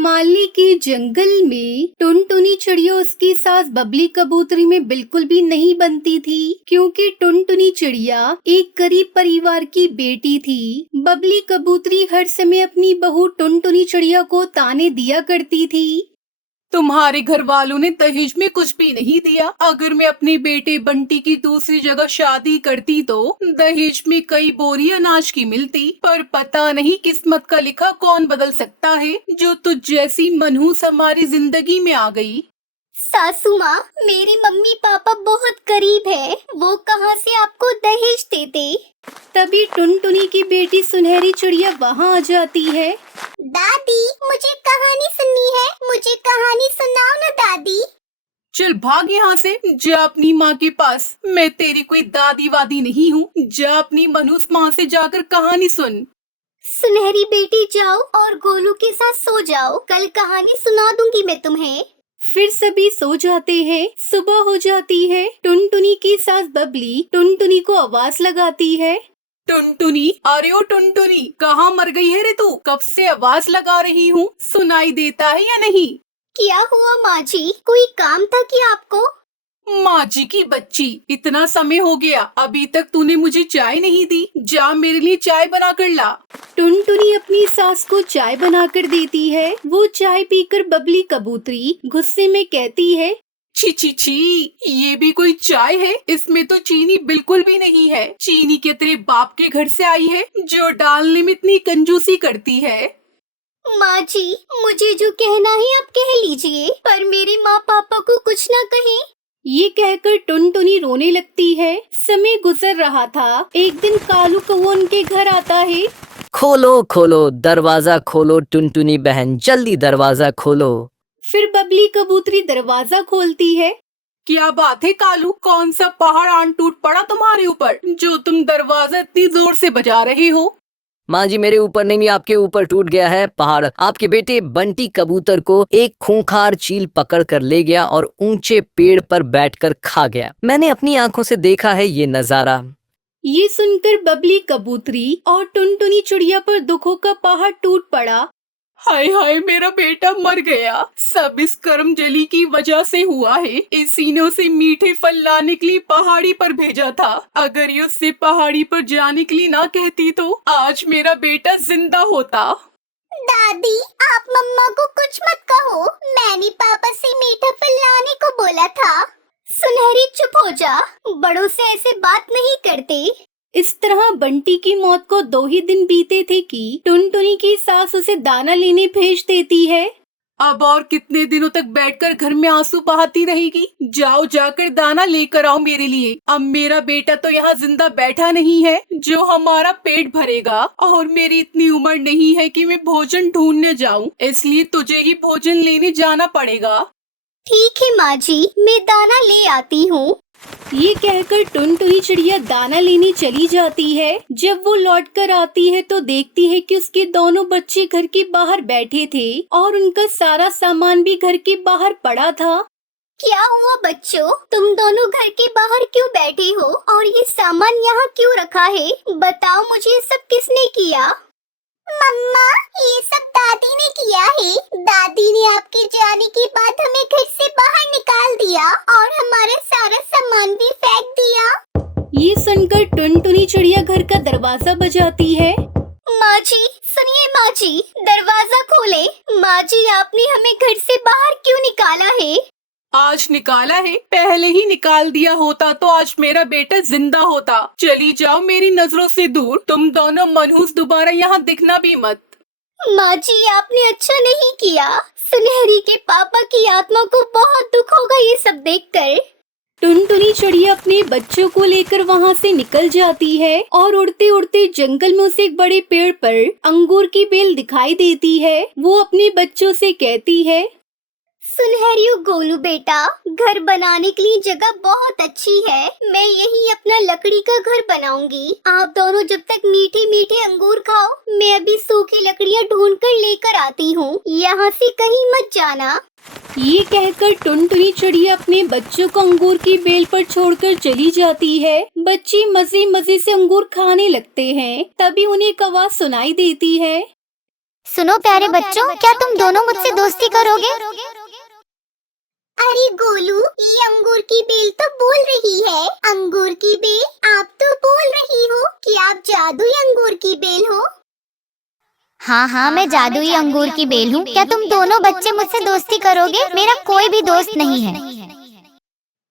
हिमालय के जंगल में टुनटुनी चिड़िया उसकी सास बबली कबूतरी में बिल्कुल भी नहीं बनती थी, क्योंकि टुनटुनी चिड़िया एक गरीब परिवार की बेटी थी। बबली कबूतरी हर समय अपनी बहू टुनटुनी चिड़िया को ताने दिया करती थी। तुम्हारे घर वालों ने दहेज में कुछ भी नहीं दिया। अगर मैं अपने बेटे बंटी की दूसरी जगह शादी करती तो दहेज में कई बोरी अनाज की मिलती, पर पता नहीं किस्मत का लिखा कौन बदल सकता है जो तुझ जैसी मनहूस हमारी जिंदगी में आ गई। सासू माँ, मेरे मम्मी पापा बहुत गरीब है, वो कहाँ से आपको दहेज देते। तभी टुनटुनी की बेटी सुनहरी चिड़िया वहाँ आ जाती है। दादी, मुझे कहानी सुननी है, मुझे कहानी सुनाओ ना दादी। चल भाग यहाँ से, जा अपनी माँ के पास। मैं तेरी कोई दादी वादी नहीं हूँ। जा अपनी मनहूस माँ से जाकर कहानी सुन। सुनहरी बेटी, जाओ और गोलू के साथ सो जाओ, कल कहानी सुना दूंगी मैं तुम्हें। फिर सभी सो जाते हैं। सुबह हो जाती है। टुनटुनी की सास बबली टुनटुनी को आवाज लगाती है। टुनटुनी, अरे ओ टुनटुनी, कहाँ मर गई है रे तू? कब से आवाज लगा रही हूँ, सुनाई देता है या नहीं? क्या हुआ माँ जी, कोई काम था क्या आपको? माँ जी की बच्ची, इतना समय हो गया, अभी तक तूने मुझे चाय नहीं दी। जा मेरे लिए चाय बना कर ला। टुनटुनी अपनी सास को चाय बनाकर देती है। वो चाय पीकर बबली कबूतरी गुस्से में कहती है, छी छी छी, ये भी कोई चाय है? इसमें तो चीनी बिल्कुल भी नहीं है। चीनी के तेरे बाप के घर से आई है जो डालने में इतनी कंजूसी करती है। माँ जी, मुझे जो कहना है आप कह लीजिए, पर मेरे माँ पापा को कुछ ना कहें। ये कहकर टुनटुनी रोने लगती है। समय गुजर रहा था। एक दिन कालू कौआ उनके घर आता है। खोलो खोलो दरवाजा खोलो टुनटुनी बहन, जल्दी दरवाजा खोलो। फिर बबली कबूतरी दरवाजा खोलती है। क्या बात है कालू, कौन सा पहाड़ आन टूट पड़ा तुम्हारे ऊपर जो तुम दरवाजा इतनी जोर से बजा रहे हो? माँ जी, मेरे ऊपर नहीं, आपके ऊपर टूट गया है पहाड़। आपके बेटे बंटी कबूतर को एक खूंखार चील पकड़ कर ले गया और ऊंचे पेड़ पर बैठकर खा गया। मैंने अपनी आंखों से देखा है ये नजारा। ये सुनकर बबली कबूतरी और टुनटुनी चिड़िया पर दुखों का पहाड़ टूट पड़ा। हाय हाय, मेरा बेटा मर गया। सब इस कर्म जली की वजह से हुआ है। इसी ने उसे मीठे फल लाने के लिए पहाड़ी पर भेजा था। अगर ये उससे पहाड़ी पर जाने के लिए ना कहती तो आज मेरा बेटा जिंदा होता। दादी, आप मम्मा को कुछ मत कहो, मैंने पापा से मीठा फल लाने को बोला था। सुनहरी चुप हो जा, बड़ों से ऐसे बात नहीं करते। इस तरह बंटी की मौत को 2 ही दिन बीते थे कि टुनटुनी की सास उसे दाना लेने भेज देती है। अब और कितने दिनों तक बैठकर घर में आंसू बहाती रहेगी? जाओ जाकर दाना लेकर आओ मेरे लिए। अब मेरा बेटा तो यहाँ जिंदा बैठा नहीं है जो हमारा पेट भरेगा, और मेरी इतनी उम्र नहीं है कि मैं भोजन ढूंढने जाऊँ, इसलिए तुझे ही भोजन लेने जाना पड़ेगा। ठीक है माँ जी, मैं दाना ले आती हूँ। ये कहकर टुनटुनी चिड़िया दाना लेने चली जाती है। जब वो लौटकर आती है तो देखती है कि उसके दोनों बच्चे घर के बाहर बैठे थे और उनका सारा सामान भी घर के बाहर पड़ा था। क्या हुआ बच्चों, तुम दोनों घर के बाहर क्यों बैठे हो और ये सामान यहाँ क्यों रखा है? बताओ मुझे, सब किसने किया? मम्मा, ये सब दादी ने किया है। दादी ने आपके जाने के बाद हमें घर से बाहर निकाल दिया और हमारा सारा सामान भी फेंक दिया। ये सुनकर टुनटुनी चिड़िया घर का दरवाजा बजाती है। माँ जी, सुनिए माँ जी, दरवाजा खोले। माँ जी, आपने हमें घर से बाहर क्यों निकाला है? आज निकाला है, पहले ही निकाल दिया होता तो आज मेरा बेटा जिंदा होता। चली जाओ मेरी नजरों से दूर, तुम दोनों मनहूस दोबारा यहाँ दिखना भी मत। माँ जी, आपने अच्छा नहीं किया। सुनहरी के पापा की आत्मा को बहुत दुख होगा ये सब देखकर। टुनटुनी चिड़िया अपने बच्चों को लेकर वहाँ से निकल जाती है और उड़ते उड़ते जंगल में उसे एक बड़े पेड़ पर अंगूर की बेल दिखाई देती है। वो अपने बच्चों से कहती है, सुनहरी गोलू बेटा, घर बनाने के लिए जगह बहुत अच्छी है। मैं यही अपना लकड़ी का घर बनाऊंगी। आप दोनों जब तक मीठे मीठे अंगूर खाओ, मैं अभी सूखी लकड़ियाँ ढूंढ कर लेकर आती हूँ। यहाँ से कहीं मत जाना। ये कहकर टुनटुनी चिड़िया अपने बच्चों को अंगूर की बेल पर छोड़कर चली जाती है। बच्चे मजे मजे से अंगूर खाने लगते हैं। तभी उन्हें एक आवाज सुनाई देती है, सुनो प्यारे बच्चों, क्या तुम दोनों मुझसे करोगे? अरे गोलू, ये अंगूर की बेल तो बोल रही है। अंगूर की बेल, आप तो बोल रही हो कि आप जादुई अंगूर की बेल हो। हाँ, मैं जादुई अंगूर की बेल हूँ। क्या तुम दोनों बच्चे मुझसे दोस्ती करोगे? मेरा कोई भी दोस्त नहीं है।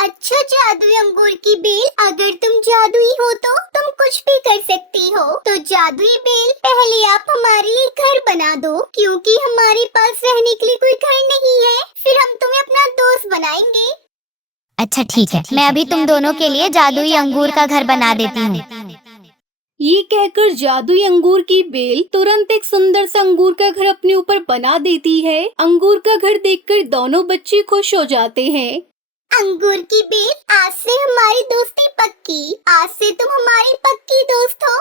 अच्छा जादुई अंगूर की बेल, अगर तुम जादुई हो तो तुम कुछ भी कर सकती हो। तो जादुई बेल, पहले आप हमारे लिए घर बना दो, क्योंकि हमारे पास रहने के लिए कोई घर नहीं है। फिर हम तुम्हें अपना दोस्त बनाएंगे। अच्छा ठीक है, मैं अभी तुम दोनों के लिए जादुई अंगूर का घर बना देती हूँ। ये कहकर जादुई अंगूर की बेल तुरंत एक सुंदर सा अंगूर का घर अपने ऊपर बना देती है। अंगूर का घर देखकर दोनों बच्चे खुश हो जाते हैं। अंगूर की बेल, आज से हमारी दोस्ती पक्की। आज से तुम हमारी पक्की दोस्त हो।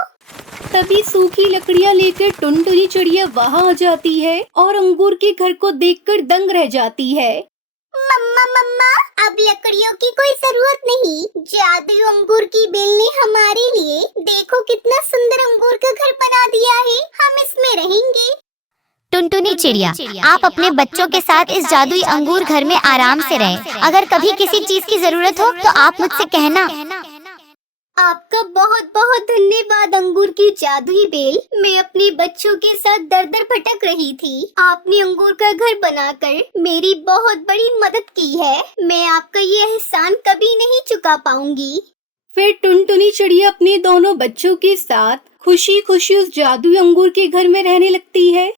तभी सूखी लकड़ियाँ लेकर टुनटुनी चिड़िया वहाँ आ जाती है और अंगूर के घर को देखकर दंग रह जाती है। मम्मा, अब लकड़ियों की कोई जरूरत नहीं। जादुई अंगूर की बेल ने हमारे लिए देखो कितना सुंदर अंगूर का घर बना दिया है। हम इसमें रहेंगे। टुनटुनी चिड़िया, आप अपने बच्चों के साथ इस जादुई अंगूर घर में आराम से रहें। अगर कभी किसी चीज की जरूरत हो तो आप मुझसे कहना। आपका बहुत बहुत धन्यवाद अंगूर की जादुई बेल। मैं अपने बच्चों के साथ दर दर भटक रही थी। आपने अंगूर का घर बनाकर मेरी बहुत बड़ी मदद की है। मैं आपका ये एहसान कभी नहीं चुका पाऊंगी। फिर टुनटुनी चिड़िया अपने दोनों बच्चों के साथ खुशी खुशी उस जादुई अंगूर के घर में रहने लगती है।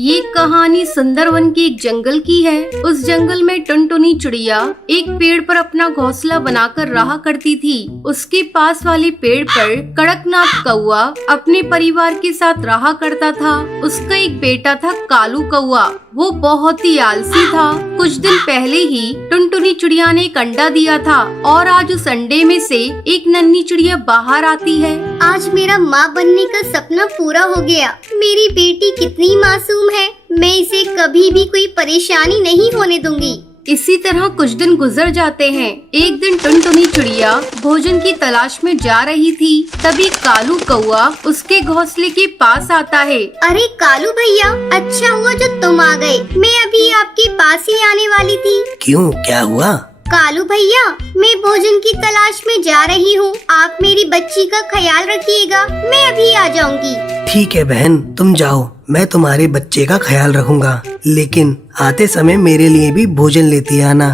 ये कहानी सुंदरवन के एक जंगल की है। उस जंगल में टुनटुनी चिड़िया एक पेड़ पर अपना घोंसला बनाकर रहा करती थी। उसके पास वाले पेड़ पर कड़कनाथ कौआ अपने परिवार के साथ रहा करता था। उसका एक बेटा था कालू कौआ। वो बहुत ही आलसी था। कुछ दिन पहले ही टुनटुनी चिड़िया ने एक अंडा दिया था और आज उस अंडे में से एक नन्ही चिड़िया बाहर आती है। आज मेरा माँ बनने का सपना पूरा हो गया। मेरी बेटी कितनी मासूम है। मैं इसे कभी भी कोई परेशानी नहीं होने दूंगी। इसी तरह कुछ दिन गुजर जाते हैं। एक दिन टुनटुनी चिड़िया भोजन की तलाश में जा रही थी। तभी कालू कौआ उसके घोंसले के पास आता है। अरे कालू भैया, अच्छा हुआ जो तुम आ गए। मैं अभी आपके पास ही आने वाली थी। क्यों, क्या हुआ? कालू भैया, मैं भोजन की तलाश में जा रही हूँ। आप मेरी बच्ची का ख्याल रखिएगा। मैं अभी आ जाऊंगी। ठीक है बहन, तुम जाओ, मैं तुम्हारे बच्चे का ख्याल रखूंगा। लेकिन आते समय मेरे लिए भी भोजन लेती आना।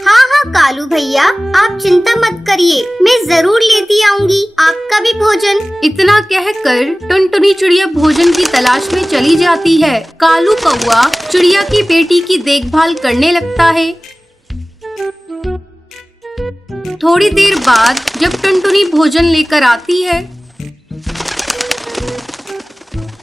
हाँ कालू भैया, आप चिंता मत करिए, मैं जरूर लेती आऊंगी आपका भी भोजन। इतना कहकर टुनटुनी चिड़िया भोजन की तलाश में चली जाती है। कालू कौआ चिड़िया की बेटी की देखभाल करने लगता है। थोड़ी देर बाद जब टुनटुनी भोजन लेकर आती है।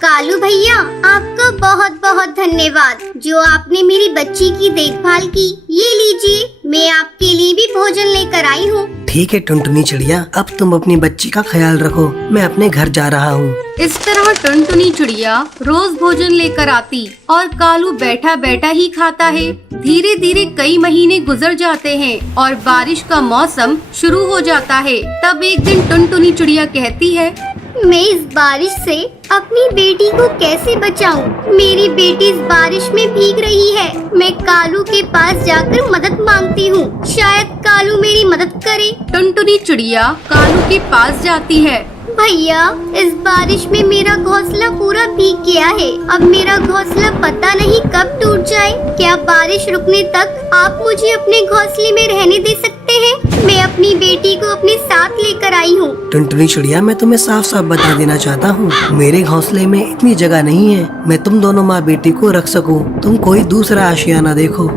कालू भैया, आपका बहुत बहुत धन्यवाद जो आपने मेरी बच्ची की देखभाल की। ये लीजिए, मैं आपके लिए भी भोजन लेकर आई हूँ। ठीक है टुनटुनी चिड़िया, अब तुम अपनी बच्ची का ख्याल रखो। मैं अपने घर जा रहा हूँ। इस तरह टुनटुनी चिड़िया रोज भोजन लेकर आती और कालू बैठा बैठा ही खाता है। धीरे धीरे कई महीने गुजर जाते हैं और बारिश का मौसम शुरू हो जाता है। तब एक दिन टुनटुनी चिड़िया कहती है, मैं इस बारिश से अपनी बेटी को कैसे बचाऊं? मेरी बेटी इस बारिश में भीग रही है। मैं कालू के पास जाकर मदद मांगती हूँ। शायद कालू मेरी मदद करे। टुनटुनी चिड़िया कालू के पास जाती है। भैया, इस बारिश में मेरा घोंसला पूरा भीग गया है। अब मेरा घोंसला पता नहीं कब टूट जाए। क्या बारिश रुकने तक आप मुझे अपने घोंसले में रहने दे सकते हैं? मैं अपनी बेटी को अपने साथ लेकर आई हूँ। टुनटुनी चिड़िया, मैं तुम्हें साफ साफ बता देना चाहता हूँ, मेरे घोंसले में इतनी जगह नहीं है मैं तुम दोनों माँ बेटी को रख सकूँ। तुम कोई दूसरा आशियाना देखो।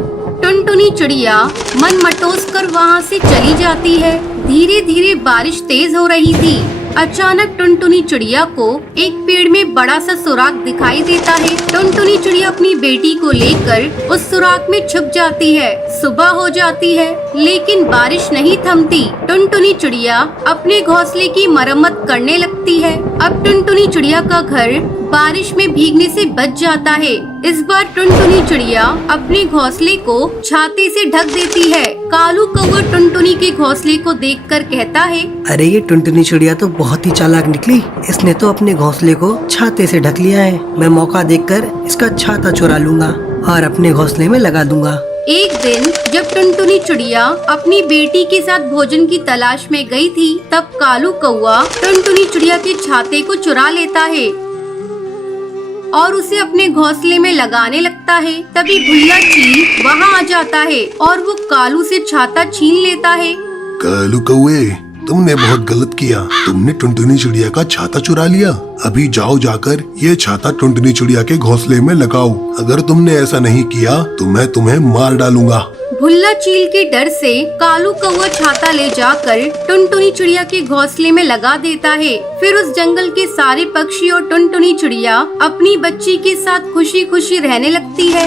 टुनटुनी चिड़िया मन मटोस कर वहाँ से चली जाती है। धीरे धीरे बारिश तेज हो रही थी। अचानक टुनटुनी चिड़िया को एक पेड़ में बड़ा सा सुराख दिखाई देता है। टुनटुनी चिड़िया अपनी बेटी को लेकर उस सुराख में छुप जाती है। सुबह हो जाती है लेकिन बारिश नहीं थमती। टुनटुनी चिड़िया अपने घोंसले की मरम्मत करने लगती है। अब टुनटुनी चिड़िया का घर बारिश में भीगने से बच जाता है। इस बार टुनटुनी चिड़िया अपने घोंसले को छाते से ढक देती है। कालू कौवा टुनटुनी के घोंसले को देखकर कहता है, अरे ये टुनटुनी चिड़िया तो बहुत ही चालाक निकली। इसने तो अपने घोंसले को छाते से ढक लिया है। मैं मौका देखकर इसका छाता चुरा लूंगा और अपने घोंसले में लगा दूंगा। एक दिन जब टुनटुनी चिड़िया अपनी बेटी के साथ भोजन की तलाश में गई थी, तब कालू कौवा टुनटुनी चिड़िया के छाते को चुरा लेता है और उसे अपने घोंसले में लगाने लगता है। तभी भुल्ला चील वहाँ आ जाता है और वो कालू से छाता छीन लेता है। कालू कौवे, तुमने बहुत गलत किया। तुमने टुनटुनी चिड़िया का छाता चुरा लिया। अभी जाओ जाकर ये छाता टुनटुनी चिड़िया के घोंसले में लगाओ। अगर तुमने ऐसा नहीं किया तो मैं तुम्हें मार डालूंगा। भुल्ला चील के डर से कालू कौवा छाता ले जाकर टुनटुनी चिड़िया के घोंसले में लगा देता है। फिर उस जंगल के सारे पक्षी और टुनटुनी चिड़िया अपनी बच्ची के साथ खुशी खुशी रहने लगती है।